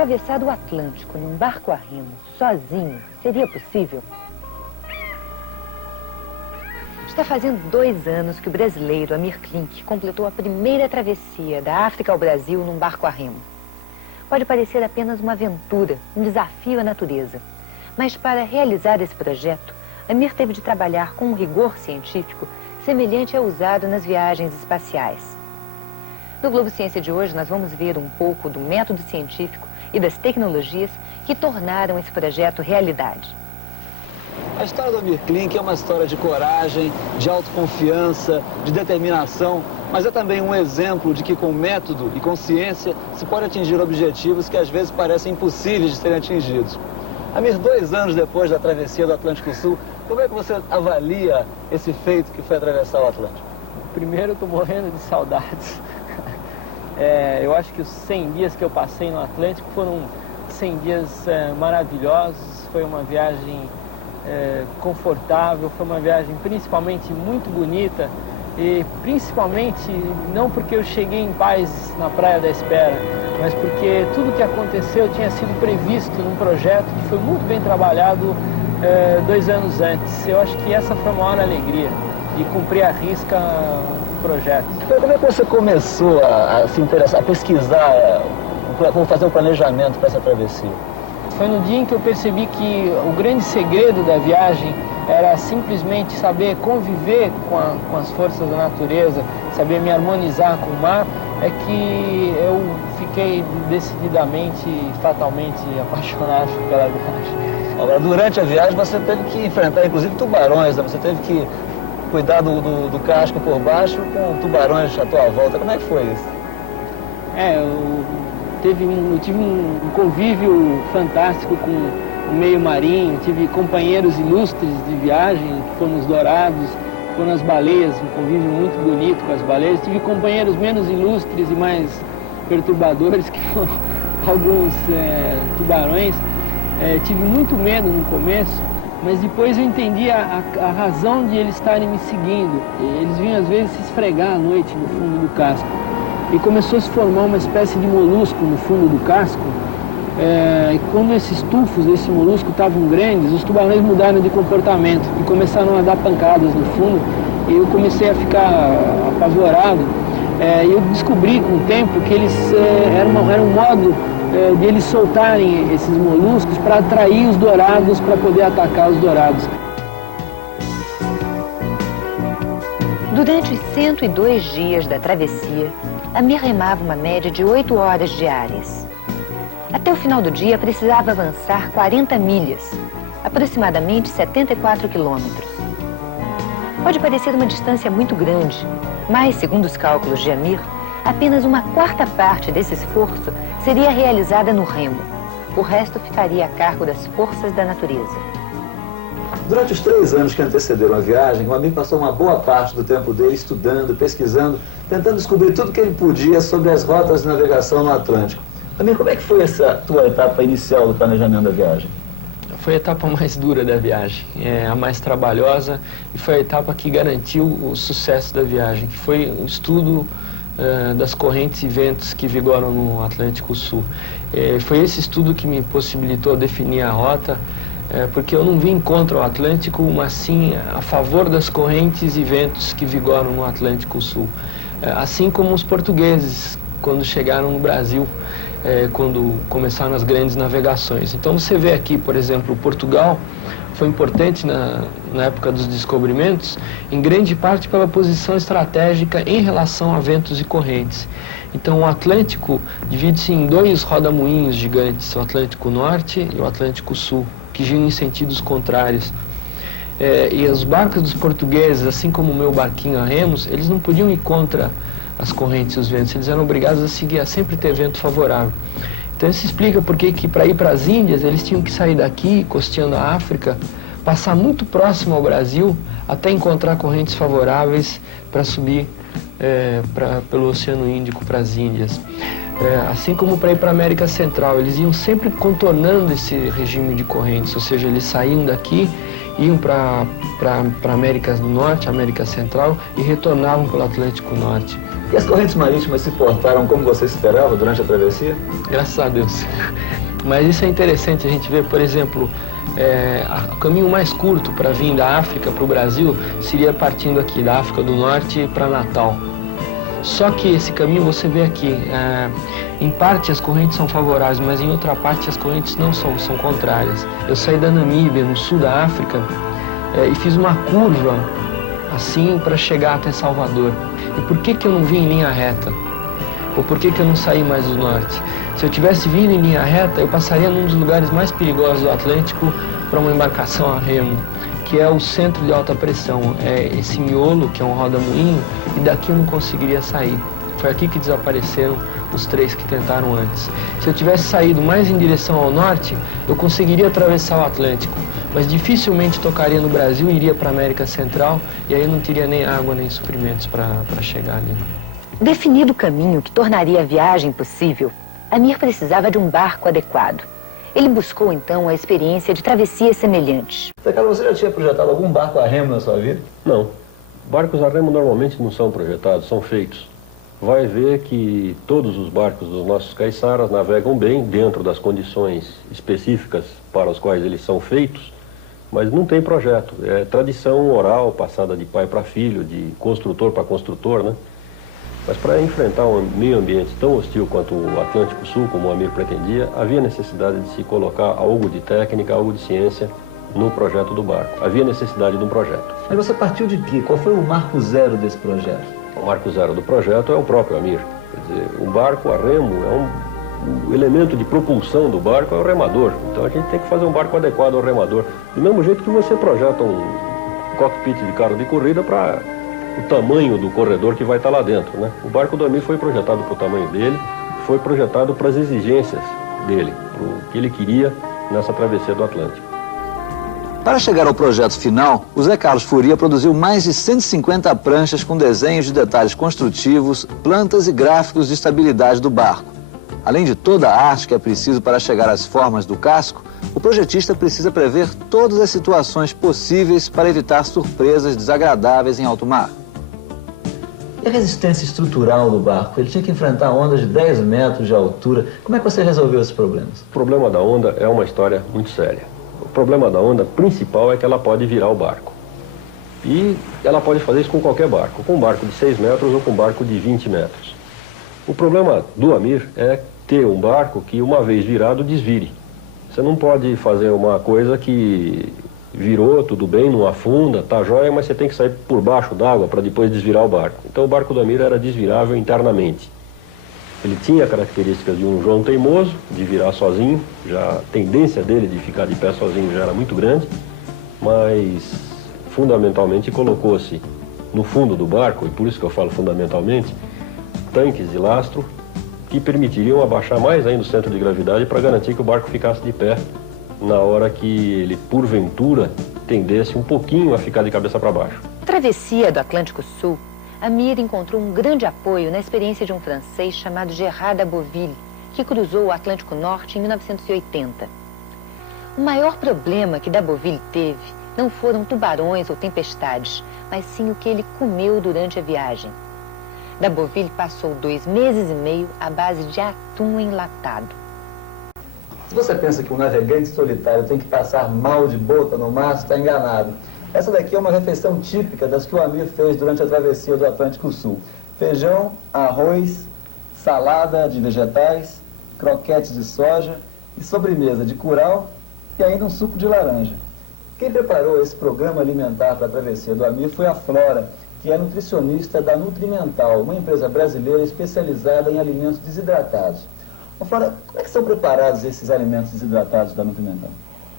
atravessado o Atlântico num barco a remo, sozinho, seria possível? Está fazendo 2 anos que o brasileiro Amir Klink completou a primeira travessia da África ao Brasil num barco a remo. Pode parecer apenas uma aventura, um desafio à natureza. Mas para realizar esse projeto, Amir teve de trabalhar com um rigor científico semelhante ao usado nas viagens espaciais. No Globo Ciência de hoje, nós vamos ver um pouco do método científico e das tecnologias que tornaram esse projeto realidade. A história do Amir Klink é uma história de coragem, de autoconfiança, de determinação, mas é também um exemplo de que com método e com ciência se pode atingir objetivos que às vezes parecem impossíveis de serem atingidos. Amir, 2 anos depois da travessia do Atlântico Sul, como é que você avalia esse feito que foi atravessar o Atlântico? Primeiro, eu estou morrendo de saudades. Eu acho que os 100 dias que eu passei no Atlântico foram 100 dias maravilhosos. Foi uma viagem confortável, foi uma viagem principalmente muito bonita e principalmente não porque eu cheguei em paz na Praia da Espera, mas porque tudo que aconteceu tinha sido previsto num projeto que foi muito bem trabalhado 2 anos antes. Eu acho que essa foi a maior alegria, de cumprir à risca o projeto. Como é que você começou a se interessar, a pesquisar, como fazer o planejamento para essa travessia? Foi no dia em que eu percebi que o grande segredo da viagem era simplesmente saber conviver com as forças da natureza, saber me harmonizar com o mar, é que eu fiquei decididamente e fatalmente apaixonado pela viagem. Agora, durante a viagem você teve que enfrentar inclusive tubarões, né? Você teve que cuidar do casco por baixo com tubarões à tua volta. Como é que foi isso? Eu tive um convívio fantástico com o meio marinho, tive companheiros ilustres de viagem, que foram os dourados, foram as baleias, um convívio muito bonito com as baleias. Tive companheiros menos ilustres e mais perturbadores, que foram alguns tubarões. Tive muito medo no começo, mas depois eu entendi a razão de eles estarem me seguindo. Eles vinham às vezes se esfregar à noite no fundo do casco. E começou a se formar uma espécie de molusco no fundo do casco. E quando esses tufos desse molusco estavam grandes, os tubarões mudaram de comportamento e começaram a dar pancadas no fundo. E eu comecei a ficar apavorado. E eu descobri com o tempo que eles era um modo de eles soltarem esses moluscos para atrair os dourados, para poder atacar os dourados. Durante os 102 dias da travessia, Amir remava uma média de 8 horas diárias. Até o final do dia, precisava avançar 40 milhas, aproximadamente 74 quilômetros. Pode parecer uma distância muito grande, mas, segundo os cálculos de Amir, apenas 1/4 parte desse esforço seria realizada no remo. O resto ficaria a cargo das forças da natureza. Durante os 3 anos que antecederam a viagem, o Amir passou uma boa parte do tempo dele estudando, pesquisando, tentando descobrir tudo que ele podia sobre as rotas de navegação no Atlântico. Amir, como é que foi essa tua etapa inicial do planejamento da viagem? Foi a etapa mais dura da viagem, a mais trabalhosa, e foi a etapa que garantiu o sucesso da viagem, que foi o estudo das correntes e ventos que vigoram no Atlântico Sul. Foi esse estudo que me possibilitou definir a rota, porque eu não vim contra o Atlântico, mas sim a favor das correntes e ventos que vigoram no Atlântico Sul. Assim como os portugueses, quando chegaram no Brasil, quando começaram as grandes navegações. Então você vê aqui, por exemplo, Portugal foi importante na época dos descobrimentos, em grande parte pela posição estratégica em relação a ventos e correntes. Então o Atlântico divide-se em 2 rodamuinhos gigantes, o Atlântico Norte e o Atlântico Sul, que giram em sentidos contrários. E os barcos dos portugueses, assim como o meu barquinho a remos, eles não podiam ir contra as correntes e os ventos, eles eram obrigados a seguir, a sempre ter vento favorável. Então isso explica por que para ir para as Índias, eles tinham que sair daqui, costeando a África, passar muito próximo ao Brasil, até encontrar correntes favoráveis para subir pelo Oceano Índico para as Índias. Assim como para ir para a América Central, eles iam sempre contornando esse regime de correntes, ou seja, eles saíam daqui, iam para a América do Norte, América Central, e retornavam pelo Atlântico Norte. E as correntes marítimas se portaram como você esperava durante a travessia? Graças a Deus. Mas isso é interessante a gente ver, por exemplo, o caminho mais curto para vir da África para o Brasil seria partindo aqui da África do Norte para Natal. Só que esse caminho você vê aqui, em parte as correntes são favoráveis, mas em outra parte as correntes não são contrárias. Eu saí da Namíbia, no sul da África, e fiz uma curva assim para chegar até Salvador. E por que eu não vim em linha reta? Ou por que eu não saí mais do norte? Se eu tivesse vindo em linha reta, eu passaria num dos lugares mais perigosos do Atlântico para uma embarcação a remo, que é o centro de alta pressão. É esse miolo, que é um roda-moinho, e daqui eu não conseguiria sair. Foi aqui que desapareceram os 3 que tentaram antes. Se eu tivesse saído mais em direção ao norte, eu conseguiria atravessar o Atlântico, mas dificilmente tocaria no Brasil e iria para a América Central, e aí eu não teria nem água nem suprimentos para chegar ali. Definido o caminho que tornaria a viagem possível, Amir precisava de um barco adequado. Ele buscou, então, a experiência de travessias semelhantes. Zé Carlos, você já tinha projetado algum barco a remo na sua vida? Não. Barcos a remo normalmente não são projetados, são feitos. Vai ver que todos os barcos dos nossos caiçaras navegam bem dentro das condições específicas para as quais eles são feitos, mas não tem projeto. É tradição oral, passada de pai para filho, de construtor para construtor, né? Mas para enfrentar um meio ambiente tão hostil quanto o Atlântico Sul, como o Amir pretendia, havia necessidade de se colocar algo de técnica, algo de ciência no projeto do barco. Havia necessidade de um projeto. Mas você partiu de quê? Qual foi o marco zero desse projeto? O marco zero do projeto é o próprio Amir. Quer dizer, um barco a remo o elemento de propulsão do barco é o remador. Então a gente tem que fazer um barco adequado ao remador. Do mesmo jeito que você projeta um cockpit de carro de corrida para o tamanho do corredor que vai estar lá dentro, né? O barco do Amir foi projetado para o tamanho dele, foi projetado para as exigências dele, para o que ele queria nessa travessia do Atlântico. Para chegar ao projeto final, o Zé Carlos Furia produziu mais de 150 pranchas com desenhos de detalhes construtivos, plantas e gráficos de estabilidade do barco. Além de toda a arte que é preciso para chegar às formas do casco, o projetista precisa prever todas as situações possíveis para evitar surpresas desagradáveis em alto mar. E a resistência estrutural do barco? Ele tinha que enfrentar ondas de 10 metros de altura. Como é que você resolveu esses problemas? O problema da onda é uma história muito séria. O problema da onda principal é que ela pode virar o barco. E ela pode fazer isso com qualquer barco, com um barco de 6 metros ou com um barco de 20 metros. O problema do Amir é ter um barco que, uma vez virado, desvire. Você não pode fazer uma coisa que virou, tudo bem, não afunda, tá jóia, mas você tem que sair por baixo d'água para depois desvirar o barco. Então o barco do Amir era desvirável internamente. Ele tinha características de um João teimoso, de virar sozinho, já a tendência dele de ficar de pé sozinho já era muito grande, mas fundamentalmente colocou-se no fundo do barco, e por isso que eu falo fundamentalmente, tanques de lastro que permitiriam abaixar mais ainda o centro de gravidade para garantir que o barco ficasse de pé na hora que ele, porventura, tendesse um pouquinho a ficar de cabeça para baixo. Na travessia do Atlântico Sul, Amir encontrou um grande apoio na experiência de um francês chamado Gerard Daboville, que cruzou o Atlântico Norte em 1980. O maior problema que Daboville teve não foram tubarões ou tempestades, mas sim o que ele comeu durante a viagem. Daboville passou 2 meses e meio à base de atum enlatado. Se você pensa que um navegante solitário tem que passar mal de boca no mar, está enganado. Essa daqui é uma refeição típica das que o Amir fez durante a travessia do Atlântico Sul. Feijão, arroz, salada de vegetais, croquetes de soja e sobremesa de curau e ainda um suco de laranja. Quem preparou esse programa alimentar para a travessia do Amir foi a Flora, que é nutricionista da Nutrimental, uma empresa brasileira especializada em alimentos desidratados. Ô, Flora, como é que são preparados esses alimentos desidratados da Nutrimental?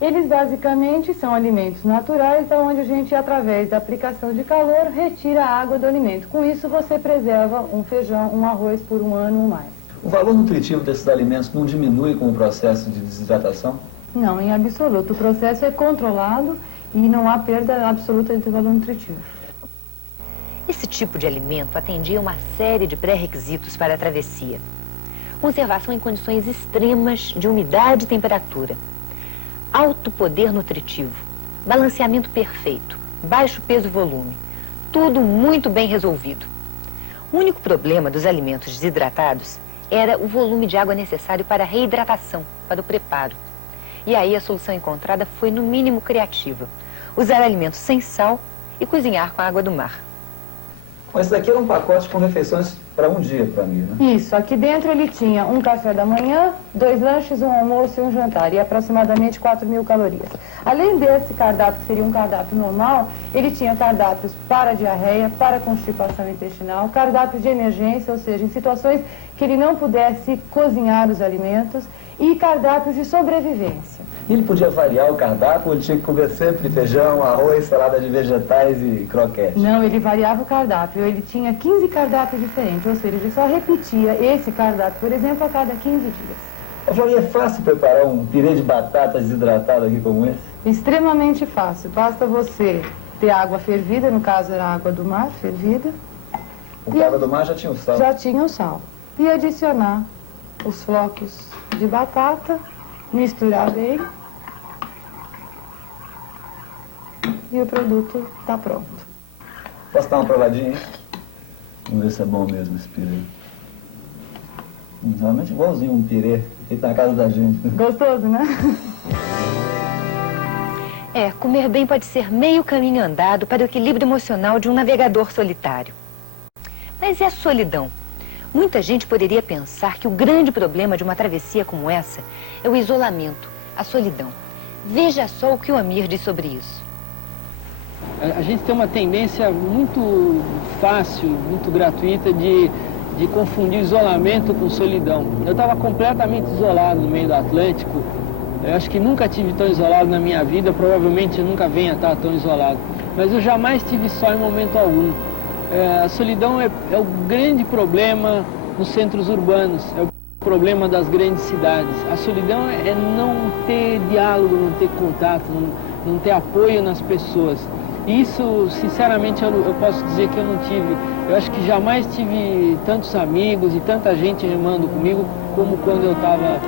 Eles basicamente são alimentos naturais, onde a gente, através da aplicação de calor, retira a água do alimento. Com isso, você preserva um feijão, um arroz por 1 ano ou mais. O valor nutritivo desses alimentos não diminui com o processo de desidratação? Não, em absoluto. O processo é controlado e não há perda absoluta de valor nutritivo. Esse tipo de alimento atendia uma série de pré-requisitos para a travessia. Conservação em condições extremas de umidade e temperatura. Alto poder nutritivo. Balanceamento perfeito. Baixo peso-volume. Tudo muito bem resolvido. O único problema dos alimentos desidratados era o volume de água necessário para a reidratação, para o preparo. E aí a solução encontrada foi, no mínimo, criativa. Usar alimentos sem sal e cozinhar com a água do mar. Mas isso daqui era um pacote com refeições para um dia para mim, né? Isso, aqui dentro ele tinha um café da manhã, 2 lanches, um almoço e um jantar, e aproximadamente 4.000 calorias. Além desse cardápio, que seria um cardápio normal, ele tinha cardápios para diarreia, para constipação intestinal, cardápios de emergência, ou seja, em situações que ele não pudesse cozinhar os alimentos, e cardápios de sobrevivência. E ele podia variar o cardápio ou ele tinha que comer sempre feijão, arroz, salada de vegetais e croquete? Não, ele variava o cardápio. Ele tinha 15 cardápios diferentes, ou seja, ele só repetia esse cardápio, por exemplo, a cada 15 dias. Flávia, é fácil preparar um pirê de batata desidratado aqui como esse? Extremamente fácil. Basta você ter água fervida, no caso era água do mar fervida. O água do mar já tinha o sal? Já tinha o sal. E adicionar os flocos de batata, misturar bem e o produto está pronto. Posso dar uma provadinha, hein? Vamos ver se é bom mesmo esse pirê. Realmente igualzinho um pirê feito na casa da gente. Gostoso, né? Comer bem pode ser meio caminho andado para o equilíbrio emocional de um navegador solitário. Mas e a solidão? Muita gente poderia pensar que o grande problema de uma travessia como essa é o isolamento, a solidão. Veja só o que o Amir diz sobre isso. A gente tem uma tendência muito fácil, muito gratuita de confundir isolamento com solidão. Eu estava completamente isolado no meio do Atlântico. Eu acho que nunca tive tão isolado na minha vida, provavelmente eu nunca venha a estar tão isolado. Mas eu jamais tive só em momento algum. A solidão é o grande problema nos centros urbanos, é o problema das grandes cidades. A solidão é não ter diálogo, não ter contato, não ter apoio nas pessoas. E isso, sinceramente, eu posso dizer que eu não tive. Eu acho que jamais tive tantos amigos e tanta gente remando comigo como quando eu estava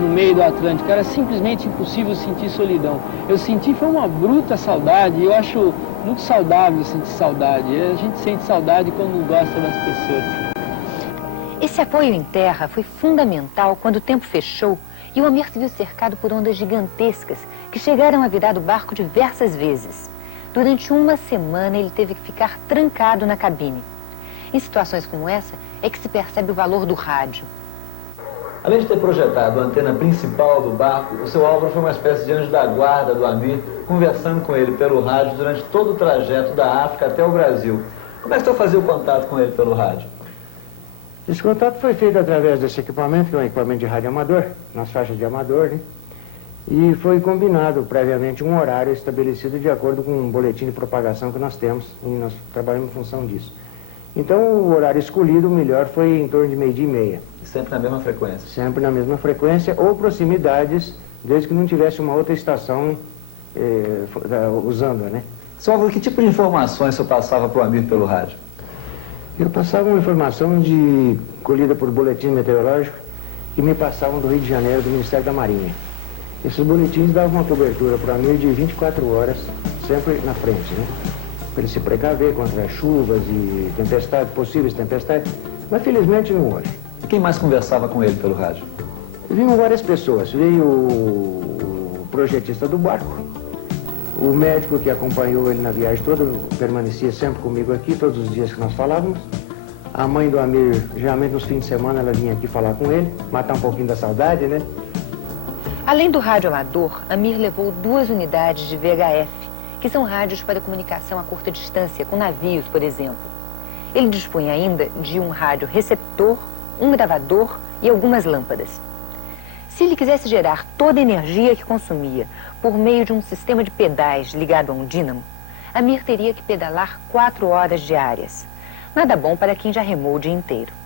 no meio do Atlântico. Era simplesmente impossível sentir solidão. Eu senti foi uma bruta saudade, e eu acho muito saudável sentir saudade. A gente sente saudade quando gosta das pessoas. Esse apoio em terra foi fundamental quando o tempo fechou e o Amir se viu cercado por ondas gigantescas que chegaram a virar o barco diversas vezes. Durante uma semana ele teve que ficar trancado na cabine. Em situações como essa é que se percebe o valor do rádio. Além de ter projetado a antena principal do barco, o seu Álvaro foi uma espécie de anjo da guarda do Amir, conversando com ele pelo rádio durante todo o trajeto da África até o Brasil. Como é que você fazia o contato com ele pelo rádio? Esse contato foi feito através desse equipamento, que é um equipamento de rádio amador, nas faixas de amador, né? E foi combinado previamente um horário estabelecido de acordo com um boletim de propagação que nós temos, e nós trabalhamos em função disso. Então, o horário escolhido, o melhor, foi em torno de 12h30. Sempre na mesma frequência? Sempre na mesma frequência, ou proximidades, desde que não tivesse uma outra estação usando, né? Seu Álvaro, que tipo de informações você passava para o Amir pelo rádio? Eu passava uma informação colhida por boletim meteorológico que me passavam do Rio de Janeiro, do Ministério da Marinha. Esses boletins davam uma cobertura para o Amir de 24 horas, sempre na frente, né? Para ele se precaver contra chuvas e tempestades, possíveis tempestades, mas felizmente não houve. E quem mais conversava com ele pelo rádio? Vinham várias pessoas. Veio o projetista do barco, o médico que acompanhou ele na viagem toda, permanecia sempre comigo aqui, todos os dias que nós falávamos. A mãe do Amir, geralmente nos fins de semana, ela vinha aqui falar com ele, matar um pouquinho da saudade, né? Além do rádio amador, Amir levou 2 unidades de VHF, que são rádios para comunicação a curta distância, com navios, por exemplo. Ele dispunha ainda de um rádio receptor, um gravador e algumas lâmpadas. Se ele quisesse gerar toda a energia que consumia por meio de um sistema de pedais ligado a um dínamo, Amir teria que pedalar 4 horas diárias. Nada bom para quem já remou o dia inteiro.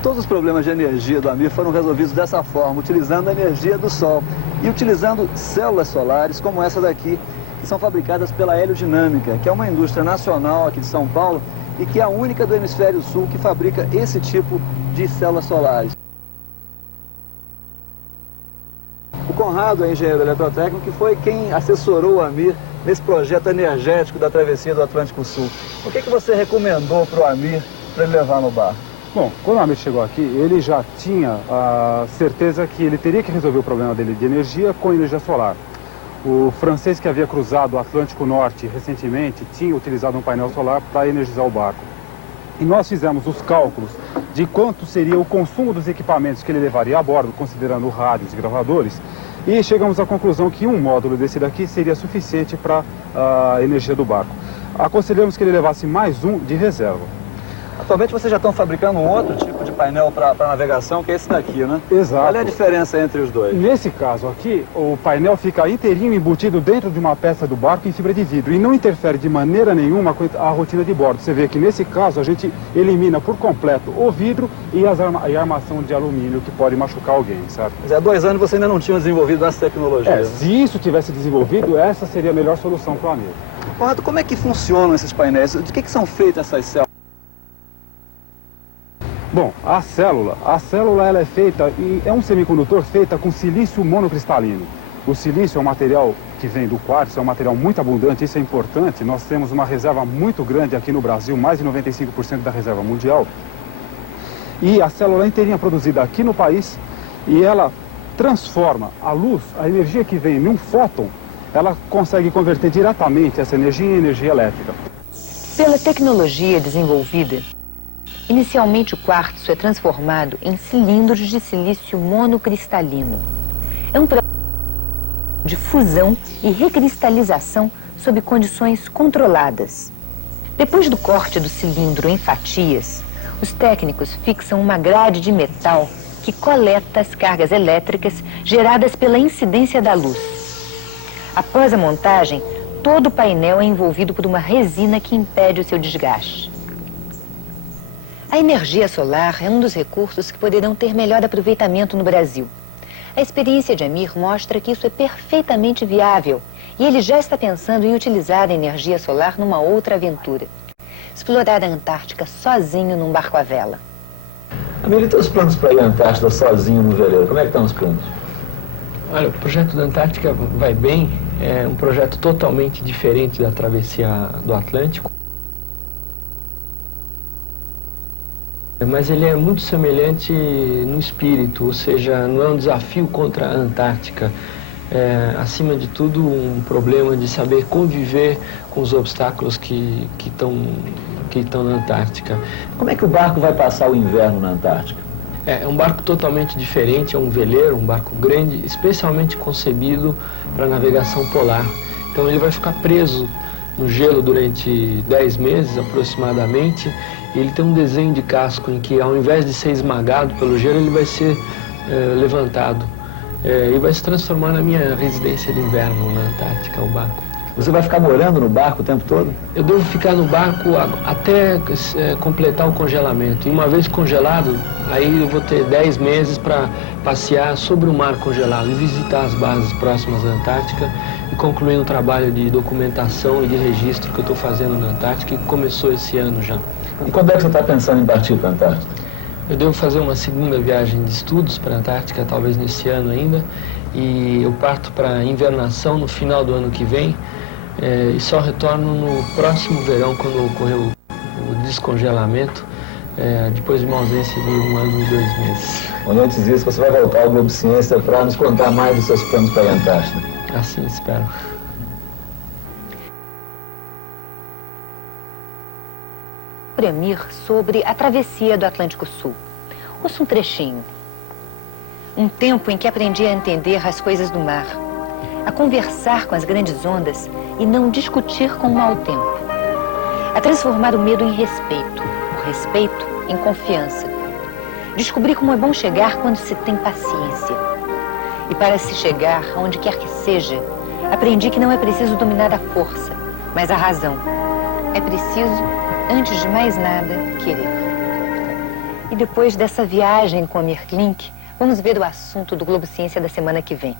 Todos os problemas de energia do Amir foram resolvidos dessa forma, utilizando a energia do sol e utilizando células solares como essa daqui, que são fabricadas pela Heliodinâmica, que é uma indústria nacional aqui de São Paulo e que é a única do hemisfério sul que fabrica esse tipo de células solares. O Conrado é engenheiro eletrotécnico que foi quem assessorou o Amir nesse projeto energético da travessia do Atlântico Sul. O que você recomendou para o Amir para ele levar no barco? Bom, quando o Amir chegou aqui, ele já tinha a certeza que ele teria que resolver o problema dele de energia com energia solar. O francês que havia cruzado o Atlântico Norte recentemente tinha utilizado um painel solar para energizar o barco. E nós fizemos os cálculos de quanto seria o consumo dos equipamentos que ele levaria a bordo, considerando rádios e gravadores, e chegamos à conclusão que um módulo desse daqui seria suficiente para a energia do barco. Aconselhamos que ele levasse mais um de reserva. Atualmente vocês já estão fabricando um outro tipo de painel para navegação, que é esse daqui, né? Exato. Qual é a diferença entre os dois? Nesse caso aqui, o painel fica inteirinho embutido dentro de uma peça do barco em fibra de vidro e não interfere de maneira nenhuma com a rotina de bordo. Você vê que nesse caso a gente elimina por completo o vidro e a armação de alumínio que pode machucar alguém, sabe? Mas há 2 anos você ainda não tinha desenvolvido essa tecnologia. Se isso tivesse desenvolvido, essa seria a melhor solução para o Amir. Conrado, como é que funcionam esses painéis? De que são feitas essas células? Bom, a célula ela é feita, e é um semicondutor feita com silício monocristalino. O silício é um material que vem do quartzo, é um material muito abundante, isso é importante. Nós temos uma reserva muito grande aqui no Brasil, mais de 95% da reserva mundial. E a célula inteirinha produzida aqui no país, e ela transforma a luz, a energia que vem num fóton, ela consegue converter diretamente essa energia em energia elétrica. Pela tecnologia desenvolvida, inicialmente o quartzo é transformado em cilindros de silício monocristalino. É um processo de fusão e recristalização sob condições controladas. Depois do corte do cilindro em fatias, os técnicos fixam uma grade de metal que coleta as cargas elétricas geradas pela incidência da luz. Após a montagem, todo o painel é envolvido por uma resina que impede o seu desgaste. A energia solar é um dos recursos que poderão ter melhor aproveitamento no Brasil. A experiência de Amir mostra que isso é perfeitamente viável e ele já está pensando em utilizar a energia solar numa outra aventura. Explorar a Antártica sozinho num barco à vela. Amir, e teus planos para ir à Antártida sozinho no veleiro? Como é que estão os planos? Olha, o projeto da Antártica vai bem, é um projeto totalmente diferente da travessia do Atlântico. Mas ele é muito semelhante no espírito, ou seja, não é um desafio contra a Antártica. É, acima de tudo, um problema de saber conviver com os obstáculos que estão na Antártica. Como é que o barco vai passar o inverno na Antártica? É um barco totalmente diferente, é um veleiro, um barco grande, especialmente concebido para navegação polar. Então ele vai ficar preso no gelo durante 10 meses aproximadamente. Ele tem um desenho de casco em que, ao invés de ser esmagado pelo gelo, ele vai ser levantado. E vai se transformar na minha residência de inverno na Antártica, o barco. Você vai ficar morando no barco o tempo todo? Eu devo ficar no barco até completar o congelamento. E uma vez congelado, aí eu vou ter 10 meses para passear sobre o mar congelado e visitar as bases próximas da Antártica e concluir um trabalho de documentação e de registro que eu estou fazendo na Antártica e que começou esse ano já. E quando é que você está pensando em partir para a Antártica? Eu devo fazer uma segunda viagem de estudos para a Antártica, talvez nesse ano ainda, e eu parto para a invernação no final do ano que vem, e só retorno no próximo verão, quando ocorrer o descongelamento, depois de uma ausência de 1 ano e 2 meses. Quando antes disso, você vai voltar ao Globo Ciência para nos contar mais dos seus planos para a Antártica. Assim espero. Amir sobre a travessia do Atlântico Sul. Ouça um trechinho. Um tempo em que aprendi a entender as coisas do mar, a conversar com as grandes ondas e não discutir com o mau tempo. A transformar o medo em respeito, o respeito em confiança. Descobri como é bom chegar quando se tem paciência. E para se chegar aonde quer que seja, aprendi que não é preciso dominar a força, mas a razão. É preciso, antes de mais nada, querer. E depois dessa viagem com Amir Klink, vamos ver o assunto do Globo Ciência da semana que vem.